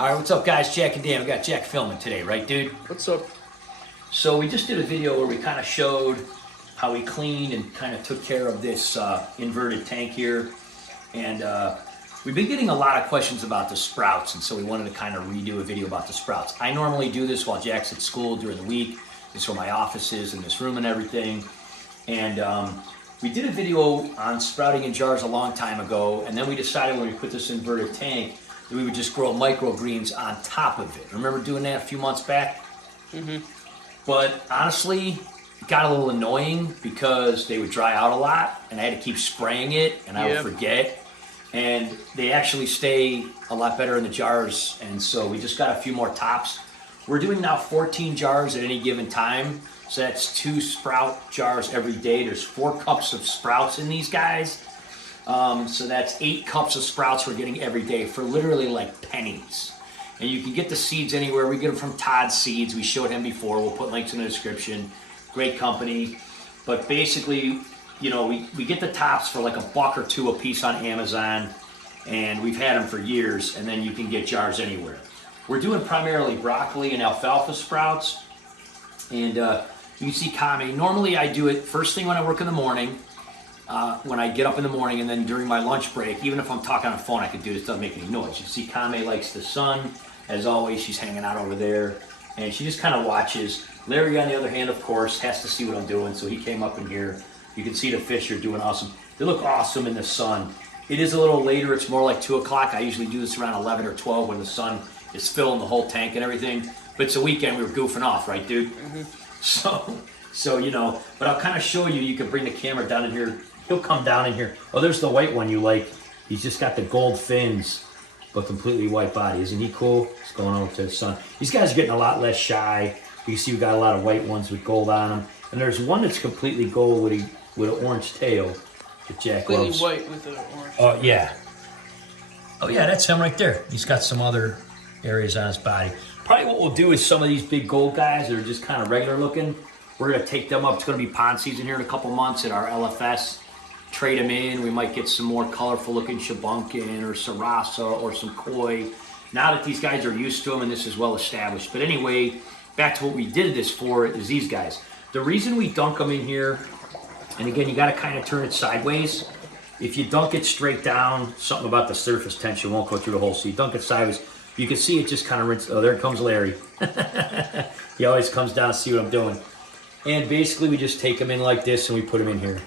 All right, what's up, guys? Jack and Dan. We got Jack filming today, right, dude? What's up? So we just did a video where we kind of showed how we cleaned and kind of took care of this inverted tank here. And we've been getting a lot of questions about the sprouts, and so we wanted to kind of redo a video about the sprouts. I normally do this while Jack's at school during the week. This is where my office is in this room and everything. And we did a video on sprouting in jars a long time ago, and then we decided when we put this inverted tank that we would just grow microgreens on top of it. Remember doing that a few months back? Mm-hmm. But honestly, it got a little annoying because they would dry out a lot, and I had to keep spraying it, and I would forget. And they actually stay a lot better in the jars, and so we just got a few more tops. We're doing now 14 jars at any given time, so that's 2 sprout jars every day. There's 4 cups of sprouts in these guys. So that's 8 cups of sprouts we're getting every day for literally like pennies. And you can get the seeds anywhere. We get them from Todd Seeds. We showed him before. We'll put links in the description. Great company. But basically, you know, we get the tops for like $1 or $2 a piece on Amazon. And we've had them for years. And then you can get jars anywhere. We're doing primarily broccoli and alfalfa sprouts. And you can see Kame. Normally I do it first thing when I work in the morning. When I get up in the morning, and then during my lunch break, even if I'm talking on the phone, I can do this. It doesn't make any noise. You see Kame likes the sun. As always, she's hanging out over there, and she just kind of watches. Larry, on the other hand, of course, has to see what I'm doing, so he came up in here. You can see the fish are doing awesome. They look awesome in the sun. It is a little later. It's more like 2 o'clock. I usually do this around 11 or 12 when the sun is filling the whole tank and everything. But it's a weekend. We were goofing off, right, dude? Mm-hmm. So you know, but I'll kind of show you. You can bring the camera down in here. He'll come down in here. Oh, there's the white one you like. He's just got the gold fins, but completely white body. Isn't he cool? He's going over to the sun. These guys are getting a lot less shy. You can see we got a lot of white ones with gold on them. And there's one that's completely gold with an orange tail that Jack loves. Completely white with an orange. Oh, yeah. Oh, yeah, that's him right there. He's got some other areas on his body. Probably what we'll do is some of these big gold guys that are just kind of regular looking, we're going to take them up. It's going to be pond season here in a couple months at our LFS. Trade them in. We might get some more colorful looking Shabunkin or Sarasa or some Koi. Now that these guys are used to them and this is well established. But anyway, back to what we did this for is these guys. The reason we dunk them in here, and again, you got to kind of turn it sideways. If you dunk it straight down, something about the surface tension won't go through the hole. So you dunk it sideways. You can see it just kind of rinse. Oh, there comes Larry. He always comes down to see what I'm doing. And basically we just take them in like this and we put them in here.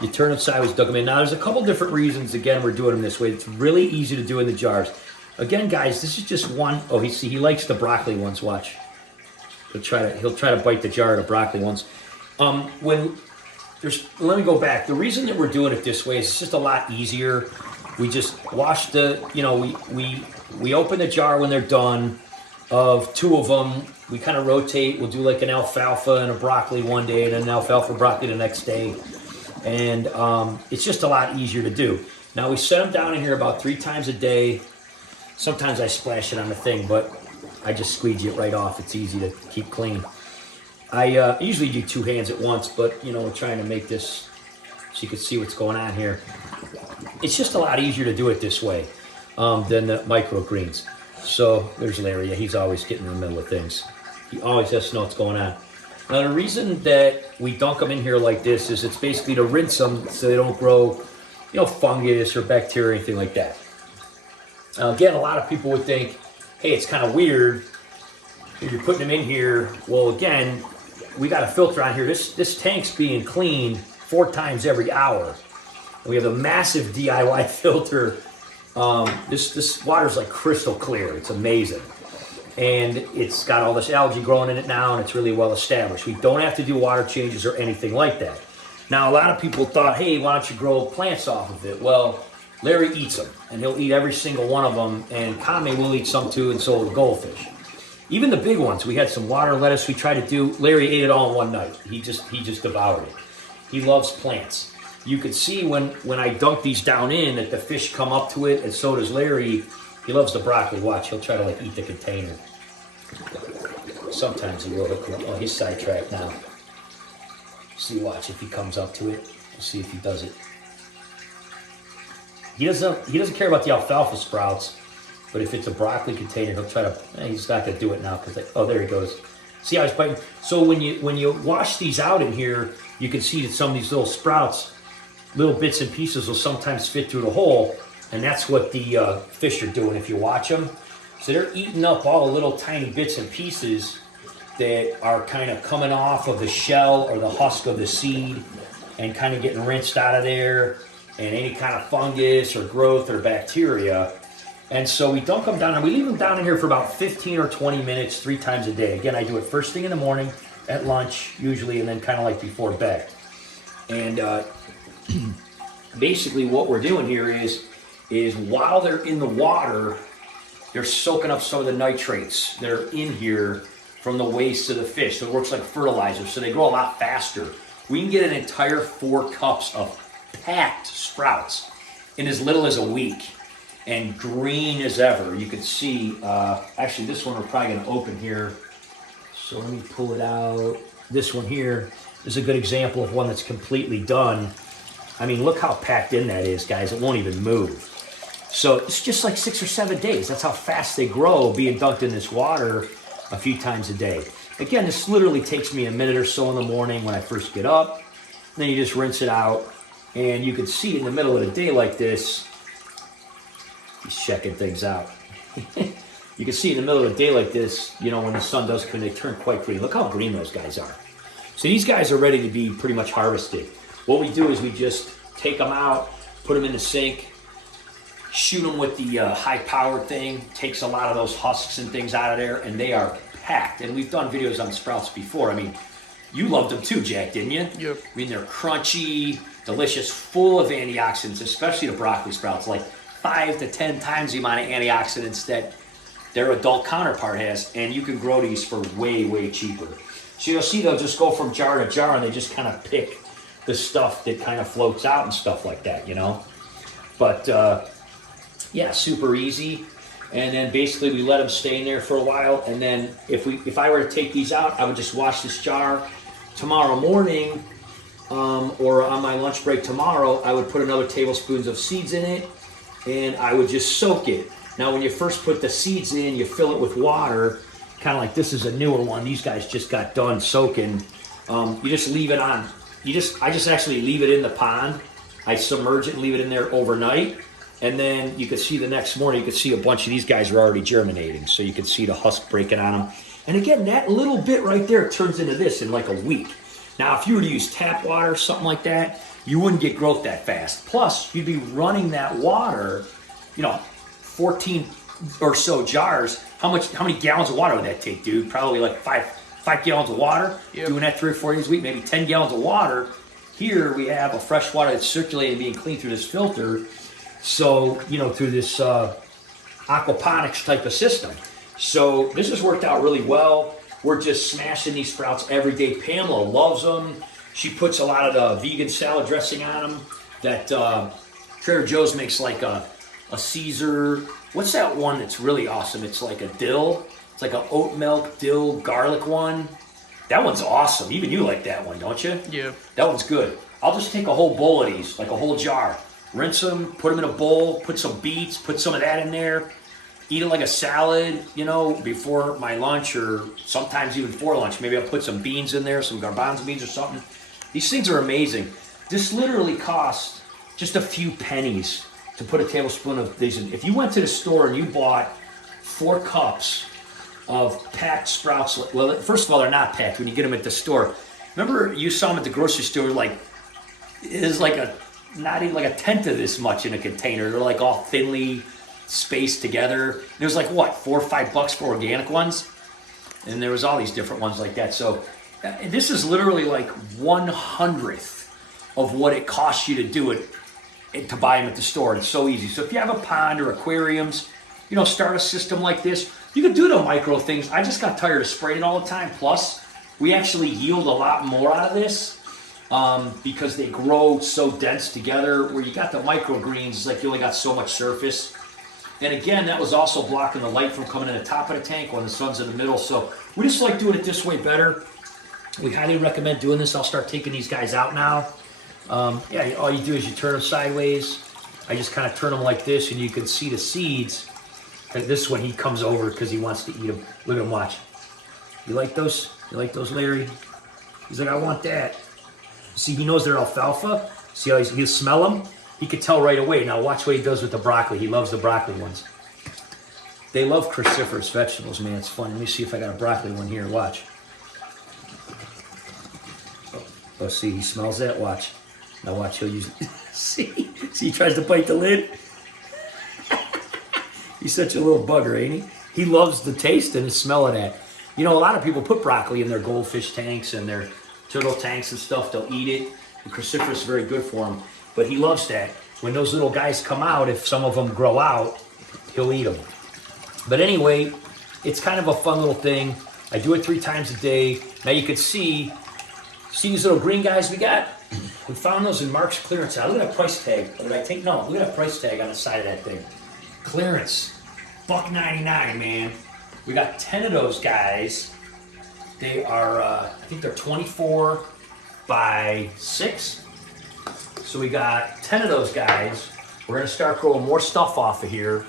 You turn them sideways, dunk them in. Now, there's a couple different reasons, again, we're doing them this way. It's really easy to do in the jars. Again, guys, this is just one. Oh, he likes the broccoli ones. Watch. He'll try to bite the jar of the broccoli ones. Let me go back. The reason that we're doing it this way is it's just a lot easier. We just wash the, you know, we open the jar when they're done. Of 2 of them, we kind of rotate. We'll do like an alfalfa and a broccoli one day, and then an alfalfa broccoli the next day. And it's just a lot easier to do. Now we set them down in here about 3 times a day. Sometimes I splash it on the thing, but I just squeegee it right off. It's easy to keep clean. I usually do 2 hands at once, but you know, we're trying to make this so you can see what's going on here. It's just a lot easier to do it this way than the microgreens. So there's Larry. He's always getting in the middle of things. He always has to know what's going on. Now, the reason that we dunk them in here like this is it's basically to rinse them so they don't grow, you know, fungus or bacteria or anything like that. Again, a lot of people would think, hey, it's kind of weird if you're putting them in here. Well, again, we got a filter on here. This tank's being cleaned 4 times every hour. We have a massive DIY filter. This water's like crystal clear. It's amazing. And it's got all this algae growing in it now, and it's really well established. We don't have to do water changes or anything like that. Now, a lot of people thought, hey, why don't you grow plants off of it? Well, Larry eats them, and he'll eat every single one of them, and Kame will eat some too, and so will the goldfish. Even the big ones, we had some water lettuce we tried to do. Larry ate it all in one night. He just devoured it. He loves plants. You can see when I dunk these down in that the fish come up to it, and so does Larry. He loves the broccoli. Watch, he'll try to like eat the container. Sometimes he will. Oh, he's sidetracked now. See, watch if he comes up to it. We'll see if he does it. He doesn't care about the alfalfa sprouts. But if it's a broccoli container, he'll try to, he's not gonna do it now because like, oh, there he goes. See how he's biting? So when you wash these out in here, you can see that some of these little sprouts, little bits and pieces will sometimes fit through the hole, and that's what the fish are doing if you watch them. So they're eating up all the little tiny bits and pieces that are kind of coming off of the shell or the husk of the seed and kind of getting rinsed out of there, and any kind of fungus or growth or bacteria. And so we dunk them down, and we leave them down in here for about 15 or 20 minutes, 3 times a day. Again, I do it first thing in the morning, at lunch usually, and then kind of like before bed. And basically what we're doing here is while they're in the water, they're soaking up some of the nitrates that are in here from the waste of the fish. So it works like fertilizer, so they grow a lot faster. We can get an entire 4 cups of packed sprouts in as little as a week, and green as ever. You can see, actually this one we're probably gonna open here. So let me pull it out. This one here is a good example of one that's completely done. I mean, look how packed in that is, guys. It won't even move. So it's just like 6 or 7 days. That's how fast they grow being dunked in this water a few times a day. Again, this literally takes me a minute or so in the morning when I first get up. Then you just rinse it out. And you can see in the middle of the day like this, he's checking things out. You can see in the middle of the day like this, you know, when the sun does come, they turn quite green. Look how green those guys are. So these guys are ready to be pretty much harvested. What we do is we just take them out, put them in the sink, shoot them with the high-powered thing, takes a lot of those husks and things out of there, and they are packed. And we've done videos on sprouts before. I mean, you loved them too, Jack, didn't you? Yep. I mean, they're crunchy, delicious, full of antioxidants, especially the broccoli sprouts, like 5 to 10 times the amount of antioxidants that their adult counterpart has, and you can grow these for way, way cheaper. So you'll see they'll just go from jar to jar, and they just kind of pick the stuff that kind of floats out and stuff like that, you know? But, yeah, super easy. And then basically we let them stay in there for a while, and then if I were to take these out, I would just wash this jar. Tomorrow morning, or on my lunch break tomorrow, I would put another tablespoons of seeds in it, and I would just soak it. Now, when you first put the seeds in, you fill it with water, kind of like this is a newer one. These guys just got done soaking. You just leave it on. I just actually leave it in the pond. I submerge it and leave it in there overnight. And then you can see the next morning, you can see a bunch of these guys are already germinating. So you can see the husk breaking on them. And again, that little bit right there turns into this in like a week. Now, if you were to use tap water or something like that, you wouldn't get growth that fast. Plus, you'd be running that water, you know, 14 or so jars. How many gallons of water would that take, dude? Probably like five gallons of water. Yep. Doing that 3 or 4 days a week, maybe 10 gallons of water. Here we have a fresh water that's circulating and being cleaned through this filter. So, you know, through this aquaponics type of system. So this has worked out really well. We're just smashing these sprouts every day. Pamela loves them. She puts a lot of the vegan salad dressing on them that Trader Joe's makes, like a Caesar. What's that one that's really awesome? It's like a dill. It's like an oat milk dill garlic one. That one's awesome. Even you like that one, don't you? Yeah. That one's good. I'll just take a whole bowl of these, like a whole jar. Rinse them, put them in a bowl, put some beets, put some of that in there. Eat it like a salad, you know, before my lunch, or sometimes even for lunch. Maybe I'll put some beans in there, some garbanzo beans or something. These things are amazing. This literally costs just a few pennies to put a tablespoon of these in. If you went to the store and you bought 4 cups of packed sprouts, well, first of all, they're not packed when you get them at the store. Remember you saw them at the grocery store, like, it is like not even like a tenth of this much in a container. They're like all thinly spaced together. There's like, what, $4 or $5 for organic ones? And there was all these different ones like that. So this is literally like 1/100th of what it costs you to do it, to buy them at the store. It's so easy. So if you have a pond or aquariums, you know, start a system like this. You can do the micro things. I just got tired of spraying all the time. Plus, we actually yield a lot more out of this because they grow so dense together. Where you got the microgreens, it's like you only got so much surface. And again, that was also blocking the light from coming in the top of the tank when the sun's in the middle. So we just like doing it this way better. We highly recommend doing this. I'll start taking these guys out now. Yeah, all you do is you turn them sideways. I just kind of turn them like this, and you can see the seeds And this one, he comes over because he wants to eat them. Look at him, watch. You like those? You like those, Larry? He's like, I want that. See, he knows they're alfalfa. See how he'll smell them? He could tell right away. Now watch what he does with the broccoli. He loves the broccoli ones. They love cruciferous vegetables, man. It's fun. Let me see if I got a broccoli one here. Watch. Oh, see, he smells that. Watch. Now watch, he'll use it. See, he tries to bite the lid. He's such a little bugger, ain't he? He loves the taste and the smell of that. You know, a lot of people put broccoli in their goldfish tanks and their turtle tanks and stuff. They'll eat it. The cruciferous is very good for him. But he loves that. When those little guys come out, if some of them grow out, he'll eat them. But anyway, it's kind of a fun little thing. I do it 3 times a day. Now you can see these little green guys we got? We found those in Mark's clearance aisle. Look at that price tag. Or did I take? No, look at that price tag on the side of that thing. Clearance. $1.99, man. We got 10 of those guys. They are, I think they're 24 by 6. So we got 10 of those guys. We're going to start growing more stuff off of here.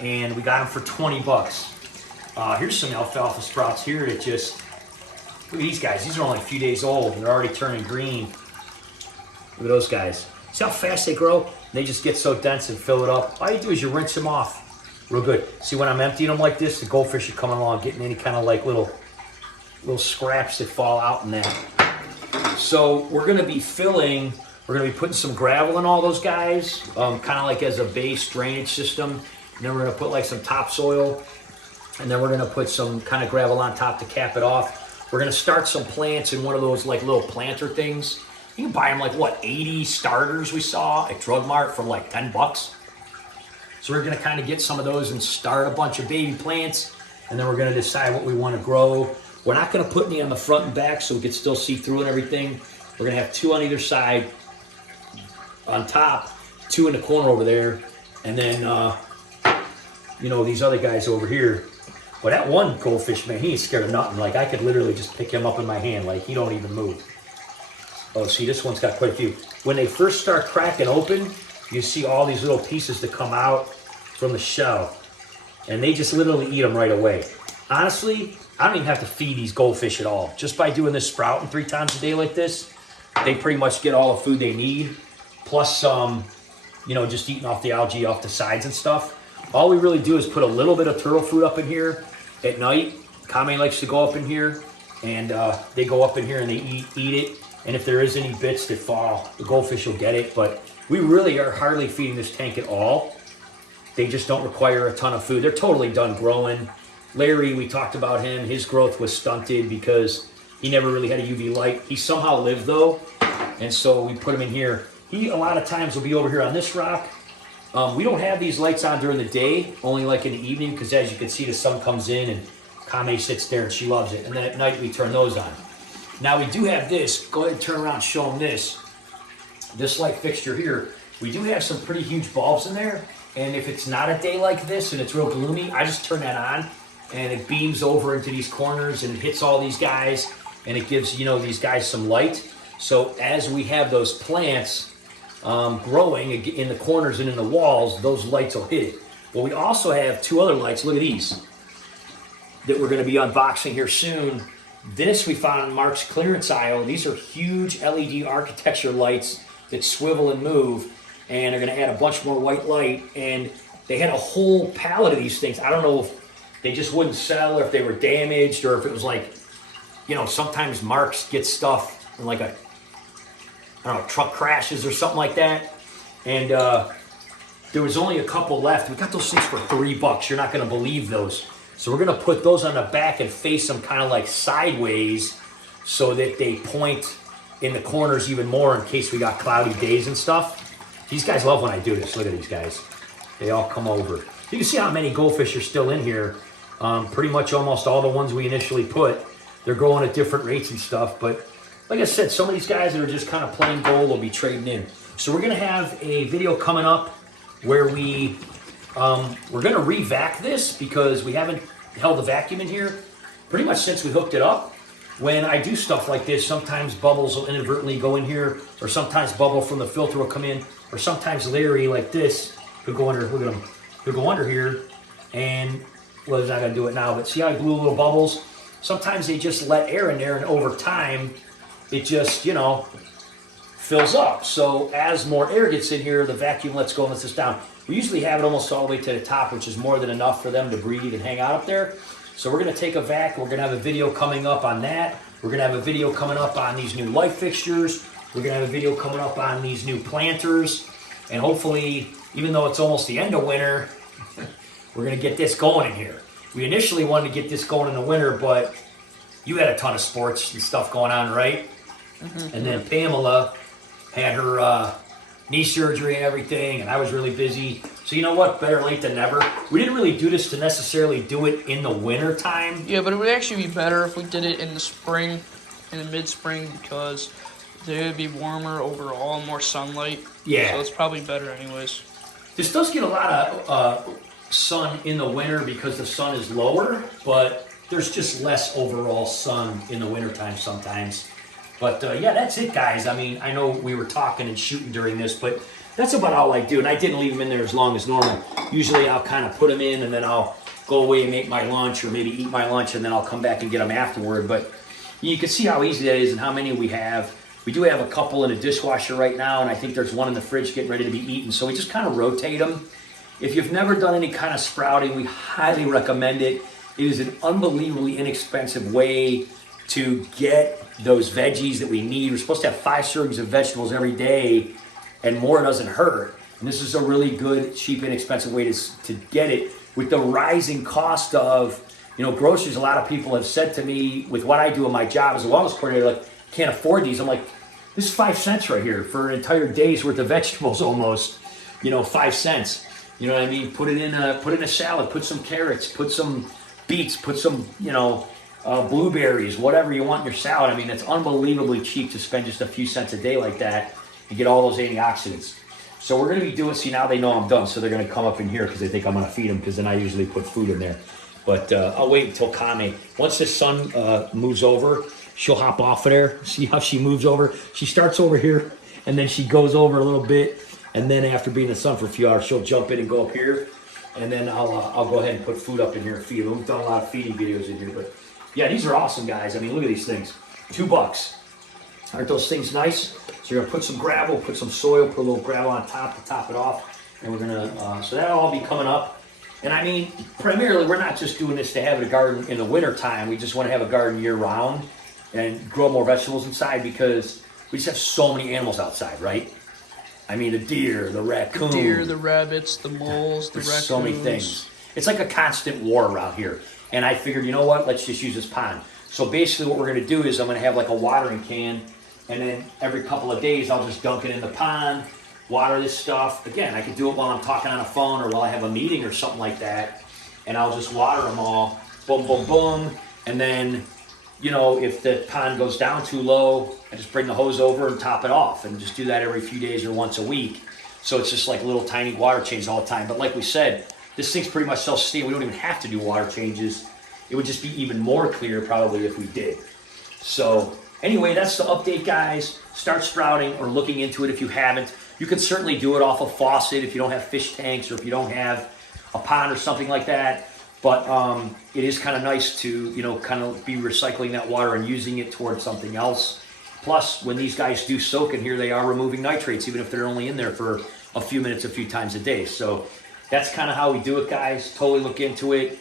And we got them for 20 bucks. Here's some alfalfa sprouts here that just, look at these guys. These are only a few days old and they're already turning green. Look at those guys. See how fast they grow? They just get so dense and fill it up. All you do is you rinse them off. Real good. See, when I'm emptying them like this, the goldfish are coming along, getting any kind of like little scraps that fall out in that. So we're going to be filling, we're going to be putting some gravel in all those guys, kind of like as a base drainage system. And then we're going to put like some topsoil. And then we're going to put some kind of gravel on top to cap it off. We're going to start some plants in one of those like little planter things. You can buy them like, what, 80 starters we saw at Drug Mart for like 10 bucks. So we're going to kind of get some of those and start a bunch of baby plants. And then we're going to decide what we want to grow. We're not going to put any on the front and back so we can still see through and everything. We're going to have 2 on either side on top, 2 in the corner over there. And then, you know, these other guys over here. Well, that one goldfish, man, he ain't scared of nothing. Like, I could literally just pick him up in my hand. Like, he don't even move. Oh, see, this one's got quite a few. When they first start cracking open, you see all these little pieces that come out from the shell. And they just literally eat them right away. Honestly, I don't even have to feed these goldfish at all. Just by doing this sprouting 3 times a day like this, they pretty much get all the food they need. Plus some, you know, just eating off the algae off the sides and stuff. All we really do is put a little bit of turtle food up in here at night. Kame likes to go up in here. And they go up in here and they eat it. And if there is any bits that fall, the goldfish will get it. But we really are hardly feeding this tank at all. They just don't require a ton of food. They're totally done growing. Larry, we talked about him. His growth was stunted because he never really had a UV light. He somehow lived though. And so we put him in here. He, a lot of times, will be over here on this rock. We don't have these lights on during the day, only like in the evening, because as you can see, the sun comes in and Kame sits there and she loves it. And then at night, we turn those on. Now we do have this. Go ahead and turn around and show them this. This light fixture here. We do have some pretty huge bulbs in there. And if it's not a day like this and it's real gloomy, I just turn that on and it beams over into these corners and hits all these guys. And it gives, you know, these guys some light. So as we have those plants growing in the corners and in the walls, those lights will hit it. Well, we also have 2 other lights. Look at these that we're going to be unboxing here soon. This we found in Mark's clearance aisle. These are huge LED architecture lights that swivel and move, and they're going to add a bunch more white light. And they had a whole pallet of these things. I don't know if they just wouldn't sell or if they were damaged or if it was like, you know, sometimes Mark's gets stuff in like a, I don't know, truck crashes or something like that. And there was only a couple left. We got those things for $3. You're not going to believe those. So we're going to put those on the back and face them kind of like sideways so that they point in the corners even more in case we got cloudy days and stuff. These guys love when I do this. Look at these guys. They all come over. You can see how many goldfish are still in here. Pretty much almost all the ones we initially put. They're growing at different rates and stuff. But like I said, some of these guys that are just kind of plain gold will be trading in. So we're going to have a video coming up where we're going to re-vac this because we haven't held the vacuum in here pretty much since we hooked it up. When I do stuff like this, sometimes bubbles will inadvertently go in here, or sometimes bubble from the filter will come in, or sometimes Larry, like this, could go under, look at him, could go under here, And well, it's not going to do it now, but see how I blew little bubbles? Sometimes they just let air in there, and over time, it just, you know, fills up. So as more air gets in here, the vacuum lets go and lets this down. We usually have it almost all the way to the top, which is more than enough for them to breathe and hang out up there. So we're going to take a vac. We're going to have a video coming up on that. We're going to have a video coming up on these new light fixtures. We're going to have a video coming up on these new planters. And hopefully, even though it's almost the end of winter, we're going to get this going in here. We initially wanted to get this going in the winter, but you had a ton of sports and stuff going on, right? Mm-hmm. And then Pamela had her knee surgery and everything, and I was really busy. So you know what? Better late than never. We didn't really do this to necessarily do it in the winter time. Yeah, but it would actually be better if we did it in the spring, in the mid-spring, because it would be warmer overall, more sunlight. Yeah. So it's probably better anyways. This does get a lot of sun in the winter because the sun is lower, but there's just less overall sun in the wintertime sometimes. But yeah, that's it, guys. I mean, I know we were talking and shooting during this, but that's about all I do. And I didn't leave them in there as long as normal. Usually I'll kind of put them in and then I'll go away and make my lunch or maybe eat my lunch and then I'll come back and get them afterward. But you can see how easy that is and how many we have. We do have a couple in a dishwasher right now, and I think there's one in the fridge getting ready to be eaten. So we just kind of rotate them. If you've never done any kind of sprouting, we highly recommend it. It is an unbelievably inexpensive way to get those veggies that we need. We're supposed to have 5 servings of vegetables every day, and more doesn't hurt. And this is a really good, cheap, inexpensive way to get it. With the rising cost of, you know, groceries, a lot of people have said to me, with what I do in my job as a wellness coordinator, like, can't afford these. I'm like, this is 5 cents right here for an entire day's worth of vegetables almost. You know, 5 cents. You know what I mean? Put it in a salad. Put some carrots. Put some beets. Put some, you know, blueberries. Whatever you want in your salad. I mean, it's unbelievably cheap to spend just a few cents a day like that and get all those antioxidants. So we're going to be doing. See, now they know I'm done, so they're going to come up in here because they think I'm going to feed them. Because then I usually put food in there. But I'll wait until Kame. Once the sun moves over, she'll hop off of there. See how she moves over? She starts over here, and then she goes over a little bit. And then after being in the sun for a few hours, she'll jump in and go up here. And then I'll go ahead and put food up in here and feed them. We've done a lot of feeding videos in here. But yeah, these are awesome, guys. I mean, look at these things. $2. Aren't those things nice? So you're going to put some gravel, put some soil, put a little gravel on top to top it off. And we're going to, so that'll all be coming up. And I mean, primarily, we're not just doing this to have a garden in the winter time. We just want to have a garden year round and grow more vegetables inside because we just have so many animals outside, right? I mean, the deer, the raccoon. The deer, the rabbits, the moles, the raccoons. So many things. It's like a constant war around here. And I figured, you know what? Let's just use this pond. So basically what we're going to do is I'm going to have like a watering can. And then every couple of days, I'll just dunk it in the pond, water this stuff. Again, I can do it while I'm talking on a phone or while I have a meeting or something like that. And I'll just water them all. Boom, boom, boom. And then, you know, if the pond goes down too low, I just bring the hose over and top it off and just do that every few days or once a week. So it's just like little tiny water changes all the time. But like we said, this thing's pretty much self-sustaining. We don't even have to do water changes. It would just be even more clear probably if we did. So anyway, that's the update, guys. Start sprouting or looking into it if you haven't. You can certainly do it off a faucet if you don't have fish tanks or if you don't have a pond or something like that. But it is kind of nice to, you know, kind of be recycling that water and using it towards something else. Plus, when these guys do soak in here, they are removing nitrates, even if they're only in there for a few minutes, a few times a day. So that's kind of how we do it, guys. Totally look into it.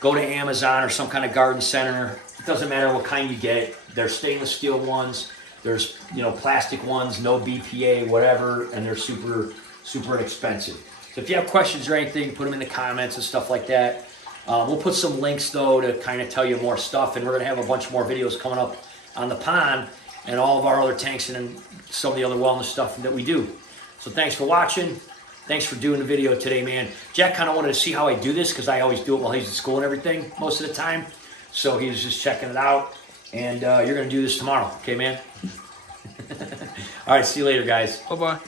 Go to Amazon or some kind of garden center. It doesn't matter what kind you get. There's stainless steel ones. There's, you know, plastic ones, no BPA, whatever, and they're super, super inexpensive. So if you have questions or anything, put them in the comments and stuff like that. We'll put some links, though, to kind of tell you more stuff, and we're going to have a bunch more videos coming up on the pond and all of our other tanks and some of the other wellness stuff that we do. So thanks for watching. Thanks for doing the video today, man. Jack kind of wanted to see how I do this because I always do it while he's at school and everything most of the time. So he was just checking it out, and you're going to do this tomorrow. Okay, man? All right, see you later, guys. Bye-bye.